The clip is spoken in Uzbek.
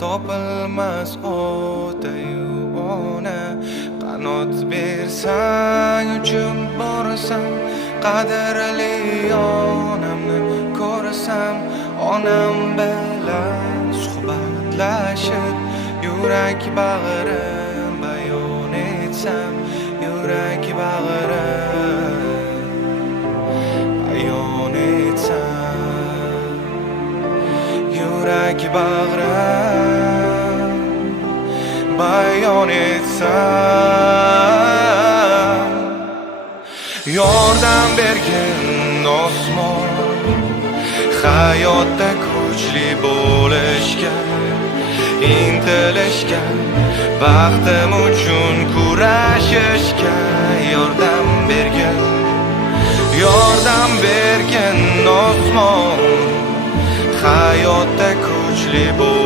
topilmas otayu ona. Qanot bersang uchib borsam, qadrli onamni ko'rsam, onam bilan suhbatlashib, yurak bag'rim bayon etsam, yurak bag'rim bayon etsam, yurak bag'rim bayon etsam. Yordam bergin osmon, hayotda kuchli bo'lishga, intilishga, baxtim uchun kurashishga yordam bergin. Yordam bergin osmon, hayotda kuchli bo'lishga,